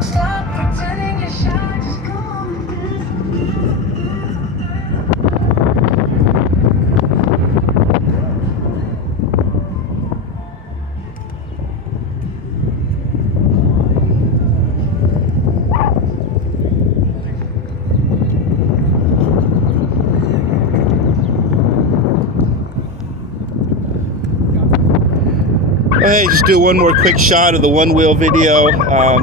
Stop pretending you're shy, just go on with this. Hey, just do one more quick shot of the one wheel video.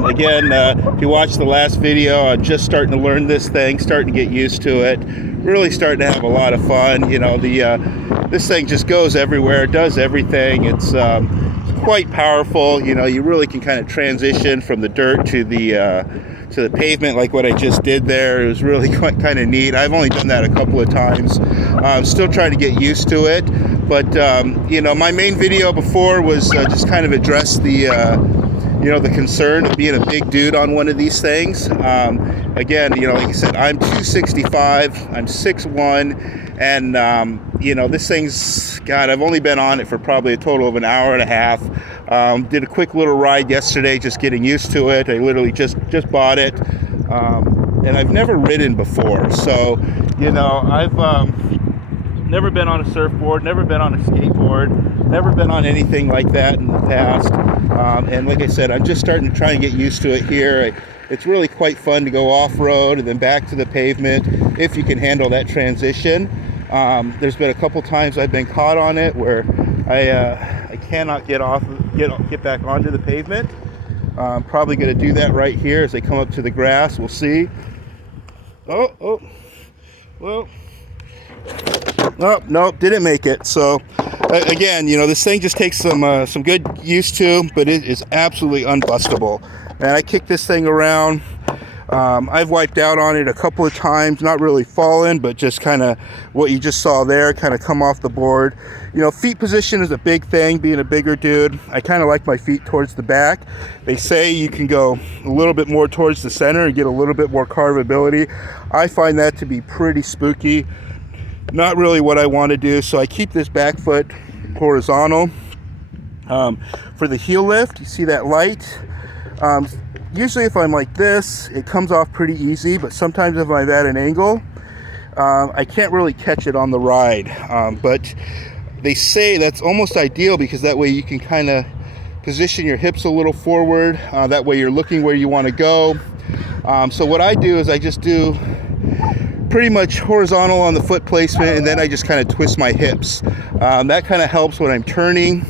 Again, if you watched the last video, I'm just starting to learn this thing, starting to get used to it, really starting to have a lot of fun. You know, this thing just goes everywhere, does everything. It's quite powerful. You know, you really can kind of transition from the dirt to the pavement like what I just did there. It was really quite kind of neat. I've only done that a couple of times. Still trying to get used to it. But, you know, my main video before was just kind of address the, you know, the concern of being a big dude on one of these things. Again, you know, like I said, I'm 265, I'm 6'1", and, you know, this thing's, God, I've only been on it for probably a total of an hour and a half. Did a quick little ride yesterday, just getting used to it. I literally just bought it, and I've never ridden before. So, you know, I've never been on a surfboard, never been on a skateboard, never been on anything like that in the past. And like I said, I'm just starting to try and get used to it here. It's really quite fun to go off-road and then back to the pavement if you can handle that transition. There's been a couple times I've been caught on it where I cannot get back onto the pavement. I'm probably going to do that right here as I come up to the grass. We'll see. Oh, well. Oh, nope, didn't make it. So again, you know, this thing just takes some good use to, but it is absolutely unbustable. And I kicked this thing around. I've wiped out on it a couple of times, not really fallen, but just kind of what you just saw there, kind of come off the board. You know, feet position is a big thing, being a bigger dude. I kind of like my feet towards the back. They say you can go a little bit more towards the center and get a little bit more carvability. I find that to be pretty spooky. Not really what I want to do, so I keep this back foot horizontal. For the heel lift, you see that light? Usually if I'm like this, it comes off pretty easy, but sometimes if I'm at an angle, I can't really catch it on the ride. But they say that's almost ideal because that way you can kind of position your hips a little forward. That way you're looking where you want to go. So what I do is I just do pretty much horizontal on the foot placement, and then I just kind of twist my hips. That kind of helps when I'm turning.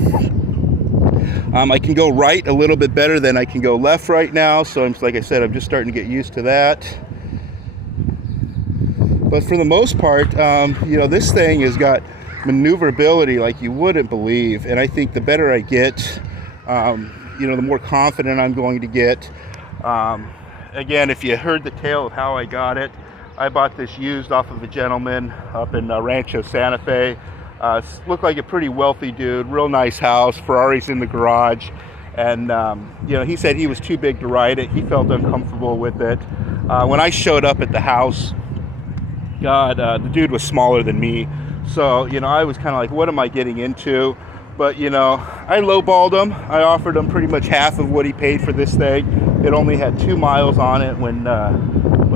I can go right a little bit better than I can go left right now, so like I said, I'm just starting to get used to that. But for the most part, you know, this thing has got maneuverability like you wouldn't believe, and I think the better I get, you know, the more confident I'm going to get. Again, if you heard the tale of how I got it, I bought this used off of a gentleman up in Rancho Santa Fe. Looked like a pretty wealthy dude, real nice house, Ferrari's in the garage. And, you know, he said he was too big to ride it. He felt uncomfortable with it. When I showed up at the house, God, the dude was smaller than me. So, you know, I was kind of like, what am I getting into? But, you know, I lowballed him. I offered him pretty much half of what he paid for this thing. It only had 2 miles on it when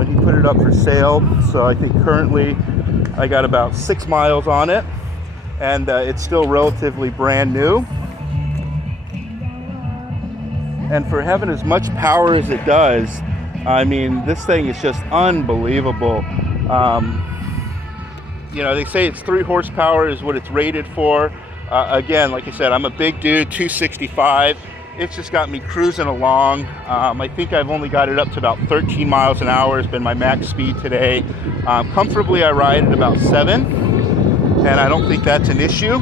he put it up for sale. So I think currently I got about 6 miles on it, and it's still relatively brand new. And for having as much power as it does, I mean, this thing is just unbelievable. You know, they say it's 3 horsepower is what it's rated for. Again, like I said, I'm a big dude, 265. It's just got me cruising along. I think I've only got it up to about 13 miles an hour has been my max speed today. Comfortably, I ride at about 7, and I don't think that's an issue.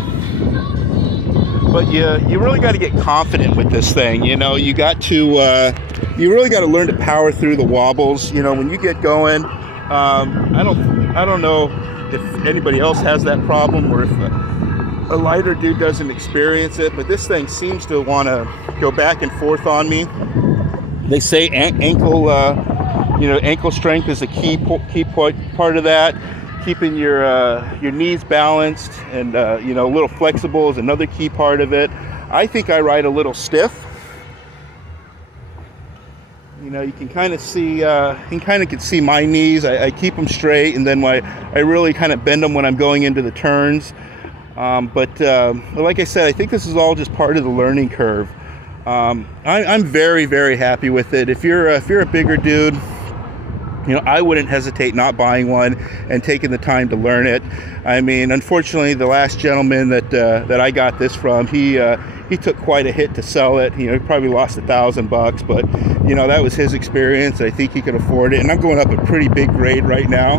But you really got to get confident with this thing. You know, you really got to learn to power through the wobbles. You know, when you get going, I don't know if anybody else has that problem or if a lighter dude doesn't experience it, but this thing seems to want to go back and forth on me. They say ankle strength is a key part of that. Keeping your knees balanced and you know, a little flexible is another key part of it. I think I ride a little stiff. You know, you can kind of see, can see my knees. I keep them straight, and then I really kind of bend them when I'm going into the turns. But like I said, I think this is all just part of the learning curve. I'm very, very happy with it. If you're a bigger dude, you know, I wouldn't hesitate not buying one and taking the time to learn it. I mean, unfortunately, the last gentleman that I got this from, he took quite a hit to sell it. You know, he probably lost $1,000, but you know, that was his experience. I think he could afford it. And I'm going up a pretty big grade right now,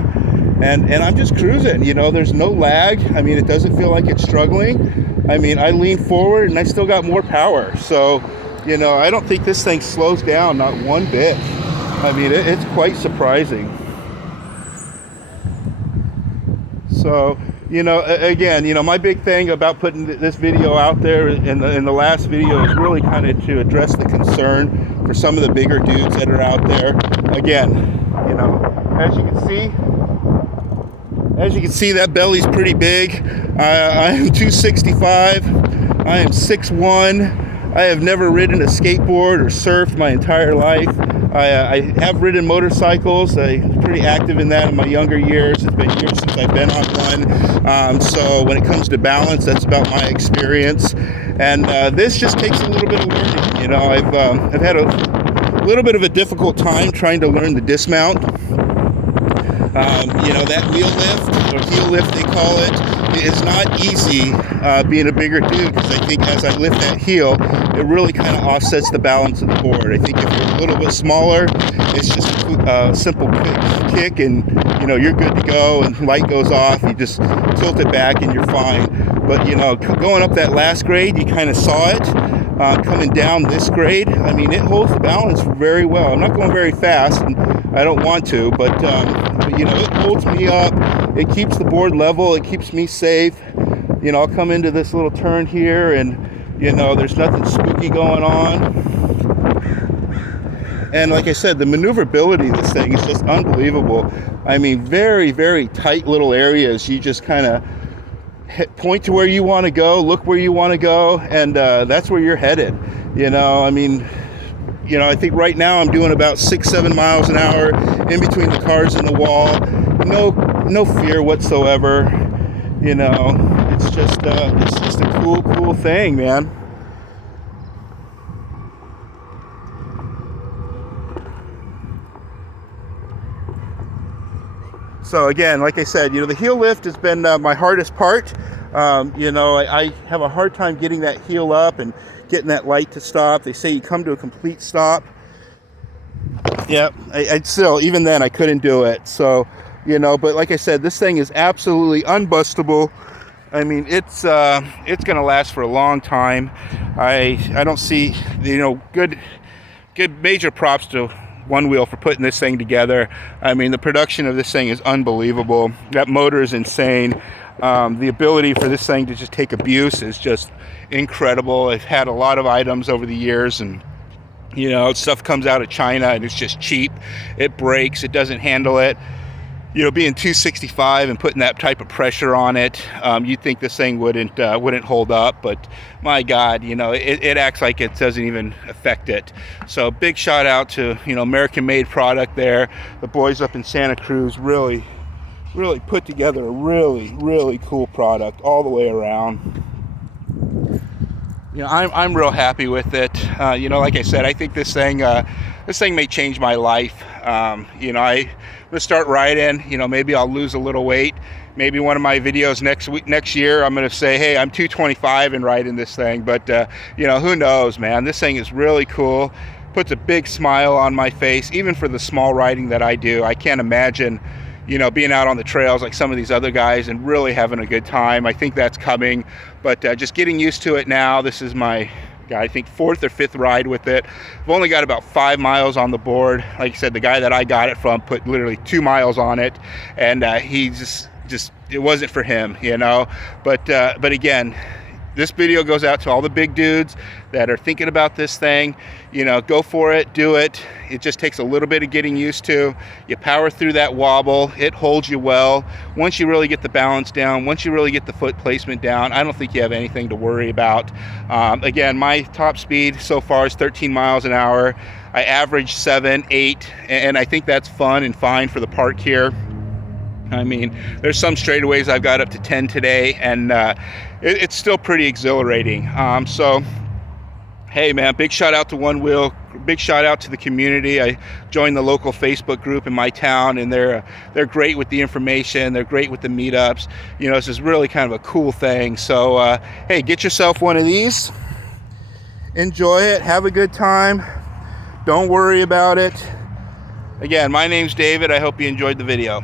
and I'm just cruising. You know, there's no lag. I mean, it doesn't feel like it's struggling. I mean, I lean forward and I still got more power. So, you know, I don't think this thing slows down, not one bit. I mean, it's quite surprising. So, you know, again, you know, my big thing about putting this video out there in the last video is really kind of to address the concern for some of the bigger dudes that are out there. Again, you know, as you can see, that belly's pretty big. I am 265. I am 6'1". I have never ridden a skateboard or surfed my entire life. I have ridden motorcycles. I'm pretty active in that in my younger years. It's been years since I've been on one. So when it comes to balance, that's about my experience. And this just takes a little bit of learning. You know, I've had a little bit of a difficult time trying to learn the dismount. You know, that wheel lift, or heel lift they call it, is not easy being a bigger dude, because I think as I lift that heel, it really kind of offsets the balance of the board. I think if you're a little bit smaller, it's just a simple quick kick and, you know, you're good to go, and light goes off, you just tilt it back and you're fine. But, you know, going up that last grade, you kind of saw it. Coming down this grade, I mean, it holds the balance very well. I'm not going very fast, and I don't want to, but you know, it holds me up. It keeps the board level. It keeps me safe. You know, I'll come into this little turn here, and you know, there's nothing spooky going on. And like I said, the maneuverability of this thing is just unbelievable. I mean, very, very tight little areas. You just kind of point to where you want to go, look where you want to go, and that's where you're headed. You know, I mean, you know, I think right now I'm doing about 6-7 miles an hour in between the cars and the wall. No fear whatsoever. You know, it's just a cool thing, man. So again, like I said, you know, the heel lift has been my hardest part. You know, I have a hard time getting that heel up and getting that light to stop. They say you come to a complete stop. Yeah, I'd still, even then I couldn't do it. So, you know, but like I said, this thing is absolutely unbustable. I mean, it's going to last for a long time. I don't see, you know, good major props to Onewheel for putting this thing together. I mean, the production of this thing is unbelievable. That motor is insane. The ability for this thing to just take abuse is just incredible. I've had a lot of items over the years, and you know, stuff comes out of China and it's just cheap. It breaks. It doesn't handle it. You know, being 265 and putting that type of pressure on it, you'd think this thing wouldn't hold up, but my God, you know, it acts like it doesn't even affect it. So big shout out to, you know, American-made product there. The boys up in Santa Cruz really put together a really cool product all the way around. You know, I'm real happy with it. You know, like I said, I think this thing may change my life. You know, I'm gonna start riding. You know, maybe I'll lose a little weight. Maybe one of my videos next year, I'm gonna say, hey, I'm 225 and riding this thing. But you know, who knows, man? This thing is really cool. Puts a big smile on my face, even for the small riding that I do. I can't imagine, you know, being out on the trails like some of these other guys and really having a good time. I think that's coming, but just getting used to it now. This is my, I think, 4th or 5th ride with it. I've only got about 5 miles on the board. Like I said, the guy that I got it from put literally 2 miles on it, and he just it wasn't for him, you know. But again, this video goes out to all the big dudes that are thinking about this thing. You know, go for it, do it. It just takes a little bit of getting used to. You power through that wobble. It holds you well. Once you really get the balance down, once you really get the foot placement down, I don't think you have anything to worry about. Again, my top speed so far is 13 miles an hour. I average 7, 8, and I think that's fun and fine for the park here. I mean, there's some straightaways I've got up to 10 today, and it's still pretty exhilarating. So, hey man, big shout out to Onewheel. Big shout out to the community. I joined the local Facebook group in my town, and they're great with the information. They're great with the meetups. You know, this is really kind of a cool thing. So, hey, get yourself one of these. Enjoy it. Have a good time. Don't worry about it. Again, my name's David. I hope you enjoyed the video.